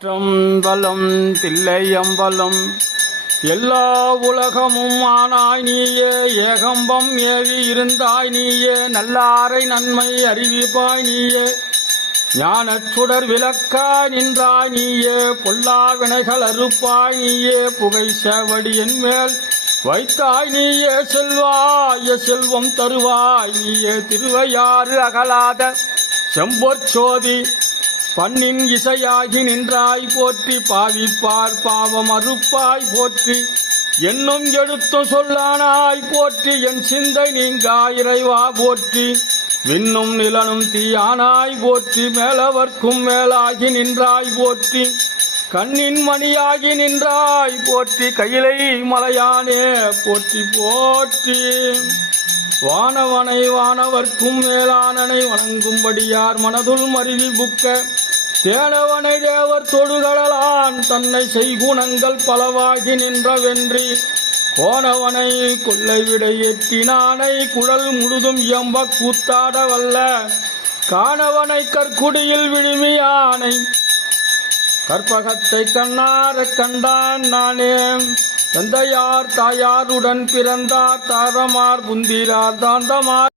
பலம் தில்லையம்பலம் எல்லா உலகமும் ஆனாய் நீயே, ஏகம்பம் ஏறி இருந்தாய் நீயே, நல்லாரை நன்மை அறிவிப்பாய் நீயே, ஞானச் சுடர் விளக்காய் நின்றாய் நீயே, பொல்லா வினைகள் அறுப்பாய் நீயே, புகை சேவடி என்மேல் வைத்தாய் நீயே, செல்வாய செல்வம் தருவாய் நீயே, திருவையாறு அகலாத செம்பொற்சோதி பண்ணின் இசையாகி நின்றாய் போற்றி, பாவிப்பார் பாவம் அறுப்பாய் போற்றி, என்னும் எழுத்தும் சொல்லானாய் போற்றி, என் சிந்தை நீங்கா இறைவா போற்றி, விண்ணும் நிலனும் தீயானாய் போற்றி, மேலவர்க்கும் மேலாகி நின்றாய் போற்றி, கண்ணின் மணியாகி நின்றாய் போற்றி, கையிலை மலையானே போற்றி போற்றி. வானவனை வானவர்க்கும் மேலானனை வணங்கும்படியார் மனதுள் மருவி புக்க, தேனவனை தேவர் தொடுகடலான் தன்னை செய்குணங்கள் பலவாகி நின்றவென்றி, கோனவனை கொள்ளை விடை எட்டினானை குழல் முழுதும் எம்ப கூத்தாட வல்ல, காணவனை கற்குடியில் விழுமியானை கற்பகத்தை கண்ணார கண்டான் நானே, தந்தையார் தாயாருடன் பிறந்தார் தாரமார் புந்திரார் தாந்தமார்